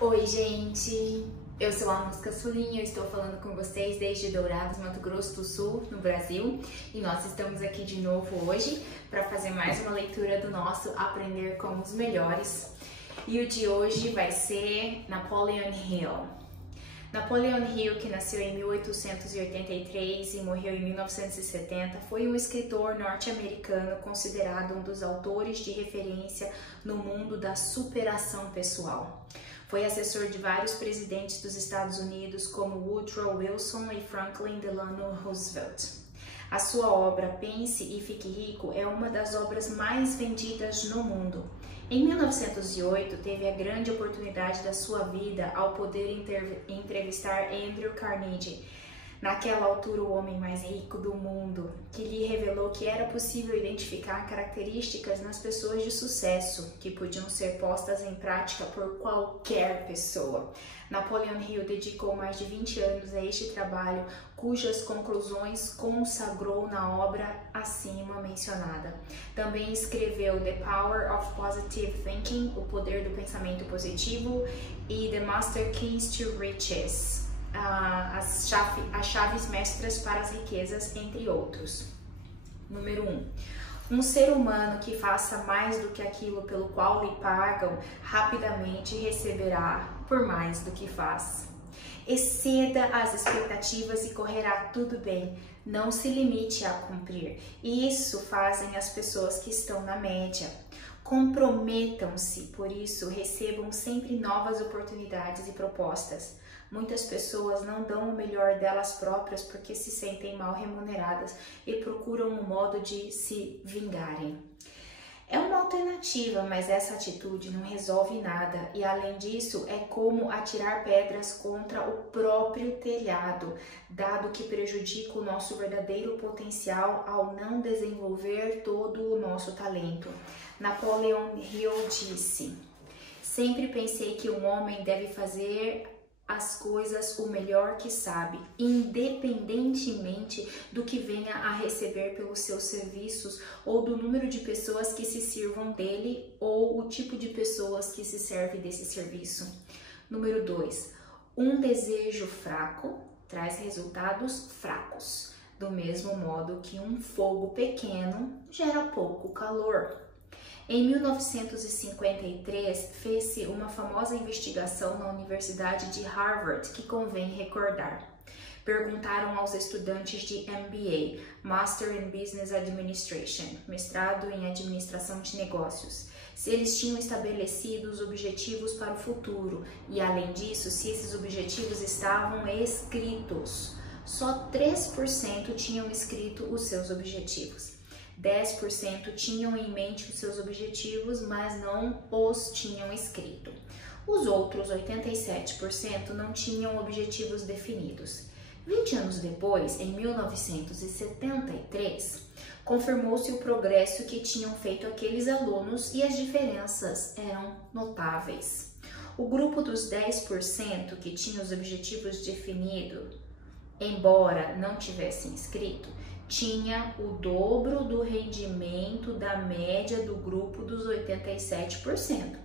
Oi, gente! Eu sou a Música Sulinha, eu estou falando com vocês desde Dourados, Mato Grosso do Sul, no Brasil. E nós estamos aqui de novo hoje para fazer mais uma leitura do nosso Aprender com os Melhores. E o de hoje vai ser Napoleon Hill. Napoleon Hill, que nasceu em 1883 e morreu em 1970, foi um escritor norte-americano considerado um dos autores de referência no mundo da superação pessoal. Foi assessor de vários presidentes dos Estados Unidos, como Woodrow Wilson e Franklin Delano Roosevelt. A sua obra Pense e Fique Rico é uma das obras mais vendidas no mundo. Em 1908, teve a grande oportunidade da sua vida ao poder entrevistar Andrew Carnegie, naquela altura o homem mais rico do mundo, que lhe revelou que era possível identificar características nas pessoas de sucesso que podiam ser postas em prática por qualquer pessoa. Napoleon Hill dedicou mais de 20 anos a este trabalho, cujas conclusões consagrou na obra acima mencionada. Também escreveu The Power of Positive Thinking, O Poder do Pensamento Positivo, e The Master Keys to Riches, as chaves mestras para as riquezas, entre outros. Número 1. Um ser humano que faça mais do que aquilo pelo qual lhe pagam, rapidamente receberá por mais do que faz. Exceda as expectativas e correrá tudo bem. Não se limite a cumprir. Isso fazem as pessoas que estão na média. Comprometam-se, por isso recebam sempre novas oportunidades e propostas. Muitas pessoas não dão o melhor delas próprias porque se sentem mal remuneradas e procuram um modo de se vingarem. É uma alternativa, mas essa atitude não resolve nada e, além disso, é como atirar pedras contra o próprio telhado, dado que prejudica o nosso verdadeiro potencial ao não desenvolver todo o nosso talento. Napoleon Hill disse: "Sempre pensei que um homem deve fazer as coisas o melhor que sabe, independentemente do que venha a receber pelos seus serviços ou do número de pessoas que se sirvam dele ou o tipo de pessoas que se serve desse serviço." Número 2. Um desejo fraco traz resultados fracos, do mesmo modo que um fogo pequeno gera pouco calor. Em 1953, fez-se uma famosa investigação na Universidade de Harvard que convém recordar. Perguntaram aos estudantes de MBA, Master in Business Administration, mestrado em Administração de Negócios, se eles tinham estabelecido os objetivos para o futuro e, além disso, se esses objetivos estavam escritos. Só 3% tinham escrito os seus objetivos. 10% tinham em mente os seus objetivos, mas não os tinham escrito. Os outros 87% não tinham objetivos definidos. 20 anos depois, em 1973, confirmou-se o progresso que tinham feito aqueles alunos e as diferenças eram notáveis. O grupo dos 10% que tinha os objetivos definidos, embora não tivessem escrito, tinha o dobro do rendimento da média do grupo dos 87%,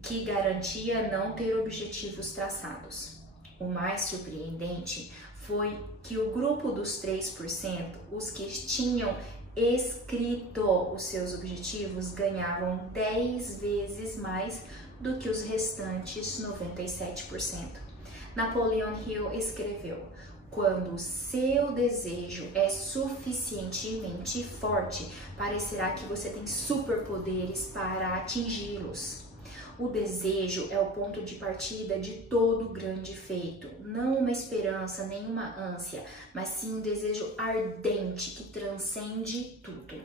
que garantia não ter objetivos traçados. O mais surpreendente foi que o grupo dos 3%, os que tinham escrito os seus objetivos, ganhavam 10 vezes mais do que os restantes 97%. Napoleon Hill escreveu: "Quando o seu desejo é suficientemente forte, parecerá que você tem superpoderes para atingi-los." O desejo é o ponto de partida de todo grande feito, não uma esperança nem uma ânsia, mas sim um desejo ardente que transcende tudo.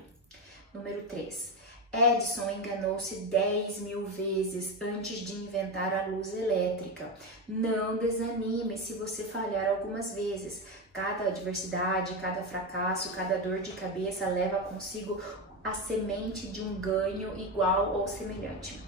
Número 3. Edison enganou-se 10.000 vezes antes de inventar a luz elétrica. Não desanime se você falhar algumas vezes. Cada adversidade, cada fracasso, cada dor de cabeça leva consigo a semente de um ganho igual ou semelhante.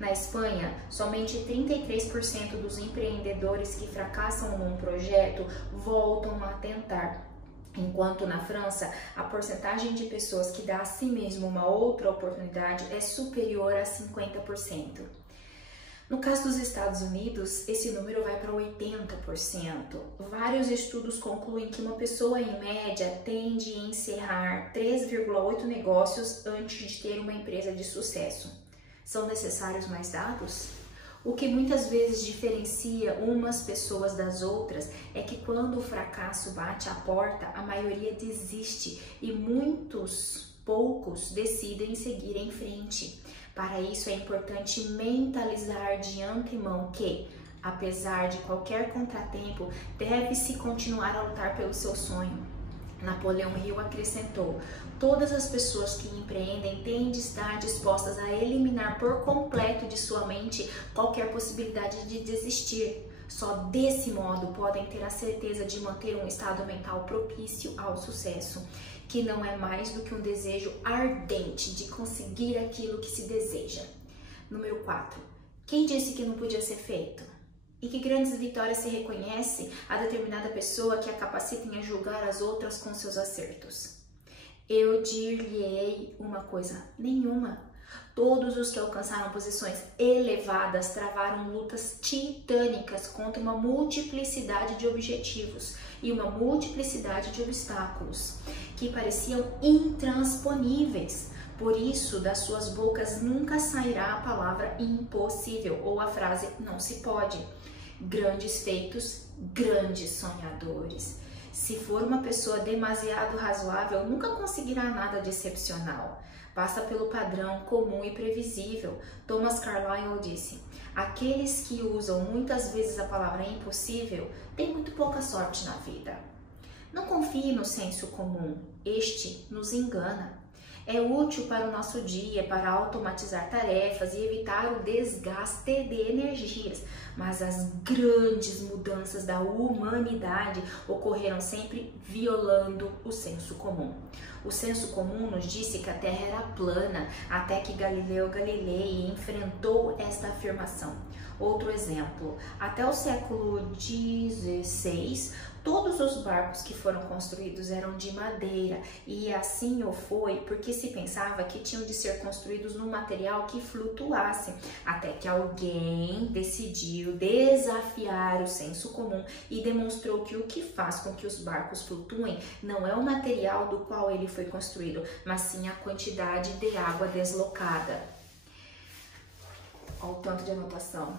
Na Espanha, somente 33% dos empreendedores que fracassam num projeto voltam a tentar. Enquanto na França, a porcentagem de pessoas que dá a si mesmo uma outra oportunidade é superior a 50%. No caso dos Estados Unidos, esse número vai para 80%. Vários estudos concluem que uma pessoa, em média, tende a encerrar 3,8 negócios antes de ter uma empresa de sucesso. São necessários mais dados? O que muitas vezes diferencia umas pessoas das outras é que quando o fracasso bate à porta, a maioria desiste e poucos decidem seguir em frente. Para isso é importante mentalizar de antemão que, apesar de qualquer contratempo, deve-se continuar a lutar pelo seu sonho. Napoleão Hill acrescentou: todas as pessoas que empreendem têm de estar dispostas a eliminar por completo de sua mente qualquer possibilidade de desistir. Só desse modo podem ter a certeza de manter um estado mental propício ao sucesso, que não é mais do que um desejo ardente de conseguir aquilo que se deseja. Número 4. Quem disse que não podia ser feito? E que grandes vitórias se reconhece a determinada pessoa que a capacitem a julgar as outras com seus acertos? Eu dir-lhe-ei uma coisa: nenhuma. Todos os que alcançaram posições elevadas travaram lutas titânicas contra uma multiplicidade de objetivos e uma multiplicidade de obstáculos que pareciam intransponíveis. Por isso, das suas bocas nunca sairá a palavra impossível ou a frase não se pode. Grandes feitos, grandes sonhadores. Se for uma pessoa demasiado razoável, nunca conseguirá nada de excepcional. Passa pelo padrão comum e previsível. Thomas Carlyle disse: aqueles que usam muitas vezes a palavra impossível têm muito pouca sorte na vida. Não confie no senso comum, este nos engana. É útil para o nosso dia, para automatizar tarefas e evitar o desgaste de energias, mas as grandes mudanças da humanidade ocorreram sempre violando o senso comum. O senso comum nos disse que a Terra era plana, até que Galileu Galilei enfrentou esta afirmação. Outro exemplo: até o século XVI, todos os barcos que foram construídos eram de madeira, e assim o foi porque se pensava que tinham de ser construídos num material que flutuasse, até que alguém decidiu desafiar o senso comum e demonstrou que o que faz com que os barcos flutuem não é o material do qual ele foi construído, mas sim a quantidade de água deslocada. Olha o tanto de anotação.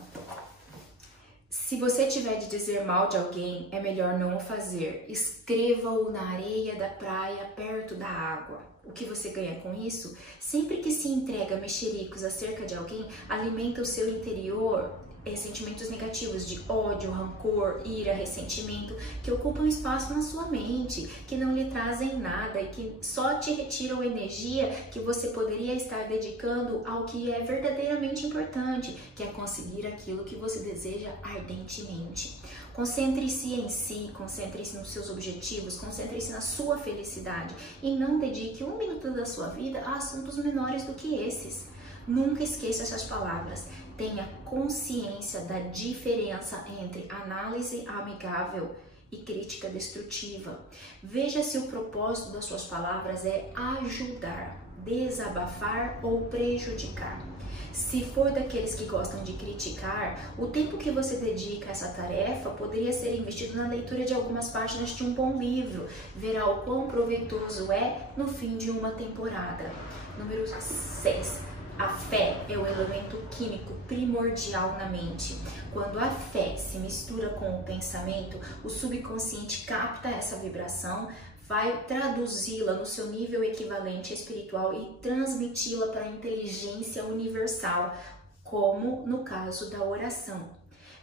Se você tiver de dizer mal de alguém, é melhor não o fazer. Escreva-o na areia da praia, perto da água. O que você ganha com isso? Sempre que se entrega mexericos acerca de alguém, alimenta o seu interior sentimentos negativos de ódio, rancor, ira, ressentimento, que ocupam espaço na sua mente, que não lhe trazem nada e que só te retiram energia que você poderia estar dedicando ao que é verdadeiramente importante, que é conseguir aquilo que você deseja ardentemente. Concentre-se em si, concentre-se nos seus objetivos, concentre-se na sua felicidade e não dedique 1 minuto da sua vida a assuntos menores do que esses. Nunca esqueça essas palavras. Tenha consciência da diferença entre análise amigável e crítica destrutiva. Veja se o propósito das suas palavras é ajudar, desabafar ou prejudicar. Se for daqueles que gostam de criticar, o tempo que você dedica a essa tarefa poderia ser investido na leitura de algumas páginas de um bom livro. Verá o quão proveitoso é no fim de uma temporada. Número 6. A fé é o elemento químico primordial na mente. Quando a fé se mistura com o pensamento, o subconsciente capta essa vibração, vai traduzi-la no seu nível equivalente espiritual e transmiti-la para a inteligência universal, como no caso da oração.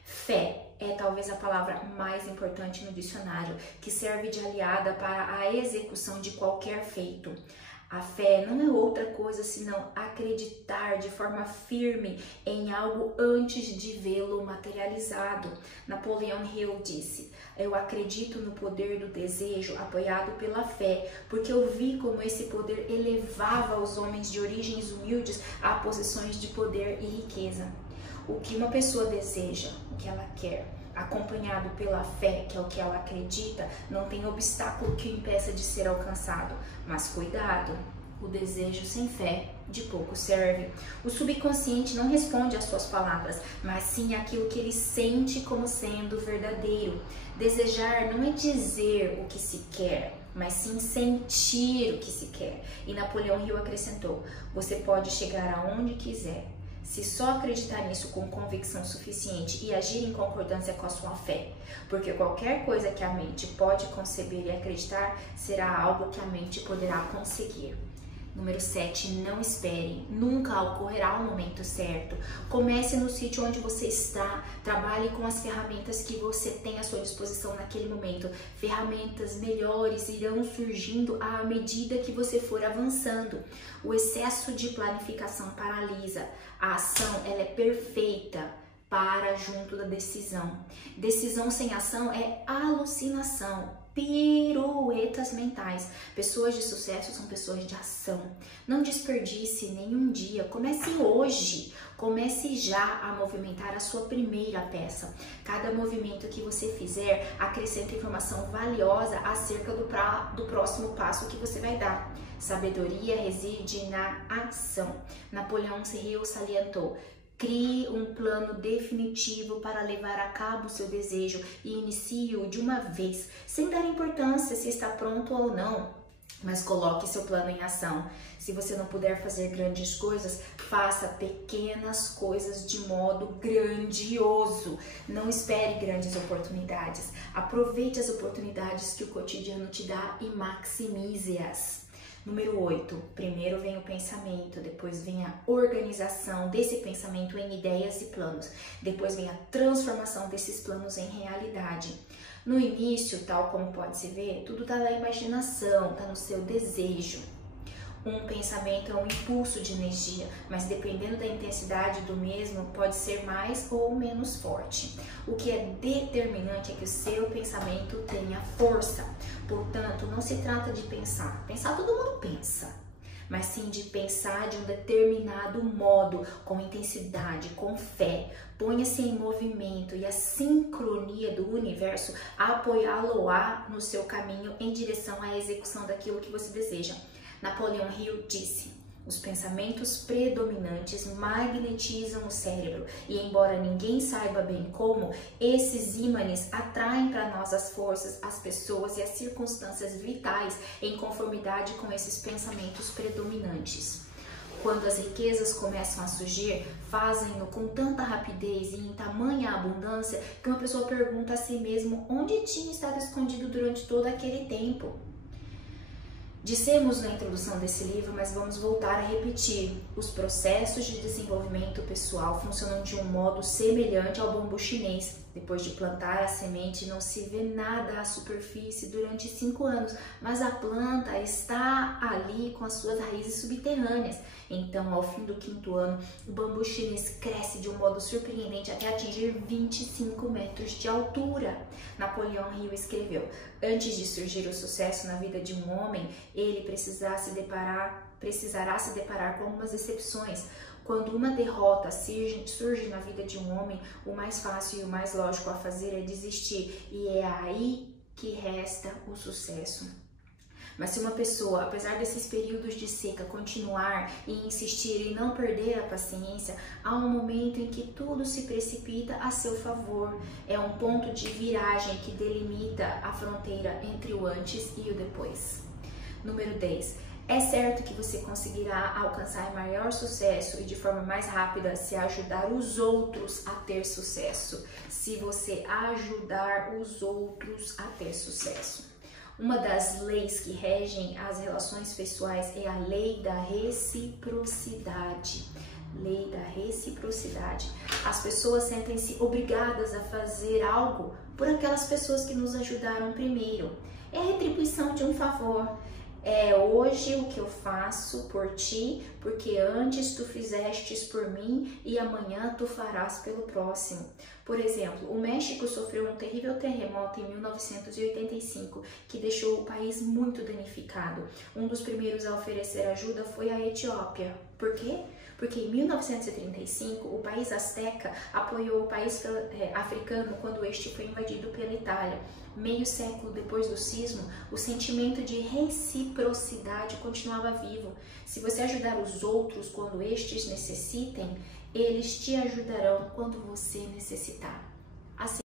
Fé é talvez a palavra mais importante no dicionário, que serve de aliada para a execução de qualquer feito. A fé não é outra coisa senão acreditar de forma firme em algo antes de vê-lo materializado. Napoleão Hill disse: eu acredito no poder do desejo apoiado pela fé, porque eu vi como esse poder elevava os homens de origens humildes a posições de poder e riqueza. O que uma pessoa deseja, o que ela quer, acompanhado pela fé, que é o que ela acredita, não tem obstáculo que o impeça de ser alcançado. Mas cuidado, o desejo sem fé de pouco serve. O subconsciente não responde às suas palavras, mas sim àquilo que ele sente como sendo verdadeiro. Desejar não é dizer o que se quer, mas sim sentir o que se quer. E Napoleão Hill acrescentou: você pode chegar aonde quiser, se só acreditar nisso com convicção suficiente e agir em concordância com a sua fé. Porque qualquer coisa que a mente pode conceber e acreditar será algo que a mente poderá conseguir. Número 7, não espere, nunca ocorrerá o momento certo. Comece no sítio onde você está, trabalhe com as ferramentas que você tem à sua disposição naquele momento. Ferramentas melhores irão surgindo à medida que você for avançando. O excesso de planificação paralisa. A ação, ela é perfeita para junto da decisão. Decisão sem ação é alucinação. Piruetas mentais. Pessoas de sucesso são pessoas de ação. Não desperdice nenhum dia. Comece hoje. Comece já a movimentar a sua primeira peça. Cada movimento que você fizer acrescenta informação valiosa acerca do próximo passo que você vai dar. Sabedoria reside na ação. Napoleão Hill salientou: crie um plano definitivo para levar a cabo o seu desejo e inicie-o de uma vez, sem dar importância se está pronto ou não, mas coloque seu plano em ação. Se você não puder fazer grandes coisas, faça pequenas coisas de modo grandioso. Não espere grandes oportunidades. Aproveite as oportunidades que o cotidiano te dá e maximize-as. Número 8, primeiro vem o pensamento, depois vem a organização desse pensamento em ideias e planos, depois vem a transformação desses planos em realidade. No início, tal como pode se ver, tudo está na imaginação, está no seu desejo. Um pensamento é um impulso de energia, mas dependendo da intensidade do mesmo, pode ser mais ou menos forte. O que é determinante é que o seu pensamento tenha força. Portanto, não se trata de pensar. Pensar todo mundo pensa, mas sim de pensar de um determinado modo, com intensidade, com fé. Ponha-se em movimento e a sincronia do universo apoiá-lo-á no seu caminho em direção à execução daquilo que você deseja. Napoleão Hill disse: os pensamentos predominantes magnetizam o cérebro e, embora ninguém saiba bem como, esses ímãs atraem para nós as forças, as pessoas e as circunstâncias vitais em conformidade com esses pensamentos predominantes. Quando as riquezas começam a surgir, fazem-no com tanta rapidez e em tamanha abundância que uma pessoa pergunta a si mesma onde tinha estado escondido durante todo aquele tempo. Dissemos na introdução desse livro, mas vamos voltar a repetir. Os processos de desenvolvimento pessoal funcionam de um modo semelhante ao bambu chinês. Depois de plantar a semente, não se vê nada à superfície durante 5 anos, mas a planta está ali com as suas raízes subterrâneas. Então, ao fim do 5º ano, o bambu chinês cresce de um modo surpreendente até atingir 25 metros de altura. Napoleão Hill escreveu: antes de surgir o sucesso na vida de um homem, ele precisará se deparar com algumas exceções. Quando uma derrota surge na vida de um homem, o mais fácil e o mais lógico a fazer é desistir, e é aí que resta o sucesso. Mas se uma pessoa, apesar desses períodos de seca, continuar e insistir e não perder a paciência, há um momento em que tudo se precipita a seu favor. É um ponto de viragem que delimita a fronteira entre o antes e o depois. Número 10. É certo que você conseguirá alcançar maior sucesso e de forma mais rápida se ajudar os outros a ter sucesso. Se você ajudar os outros a ter sucesso. Uma das leis que regem as relações pessoais é a lei da reciprocidade. Lei da reciprocidade. As pessoas sentem-se obrigadas a fazer algo por aquelas pessoas que nos ajudaram primeiro. É a retribuição de um favor. É hoje o que eu faço por ti, porque antes tu fizestes por mim e amanhã tu farás pelo próximo. Por exemplo, o México sofreu um terrível terremoto em 1985 que deixou o país muito danificado. Um dos primeiros a oferecer ajuda foi a Etiópia. Por quê? Porque em 1935, o país azteca apoiou o país africano quando este foi invadido pela Itália. Meio século depois do sismo, o sentimento de reciprocidade continuava vivo. Se você ajudar os outros quando estes necessitem, eles te ajudarão quando você necessitar. Assim